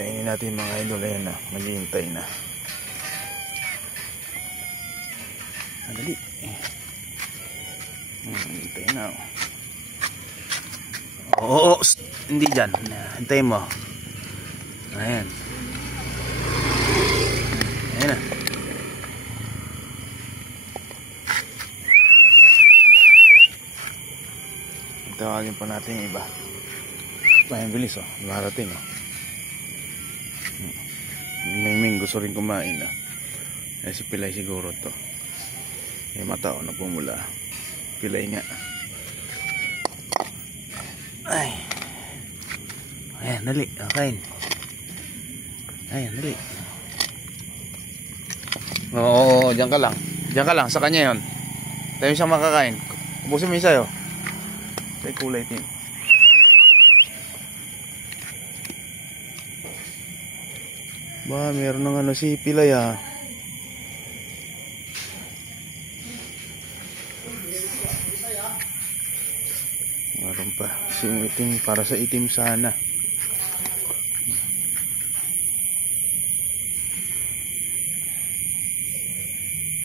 Kainin natin mga idol. Ayan na, maghihintay na. Dali. Hintay na. Oo, hindi dyan. Hintayin mo. Ayan. Ayan na. Tawagin pa natin yung iba. Ayun, bilis oh. Marating oh. May gusto rin kumain ah. Ay, si Pilay siguro to. May mata na pumula. Pilay nga. Ay. Ayan, dali. Okay. Ayan, dali. Oo, dyan ka lang. Dyan ka lang, sa kanya yun. Tayo siyang makakain. Ubusin mo yung sa'yo. May kulay din. Ba, meron ng ano si Pilay ah. Meron pa. Sing itim para sa itim sana.